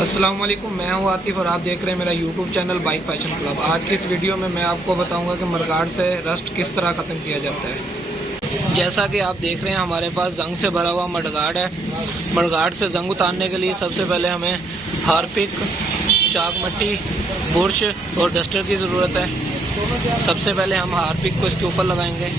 अस्सलाम वालेकुम, मैं हूँ आतिफ और आप देख रहे हैं मेरा YouTube channel bike fashion club. आज की इस वीडियो में मैं आपको बताऊंगा कि मडगार्ड से रस्ट किस तरह ख़त्म किया जाता है। जैसा कि आप देख रहे हैं हमारे पास जंग से भरा हुआ मडगार्ड है। मडगार्ड से जंग उतारने के लिए सबसे पहले हमें हार्पिक, चाक, मट्टी, बुरश और डस्टर की ज़रूरत है। सबसे पहले हम हार्पिक को इसके ऊपर लगाएंगे।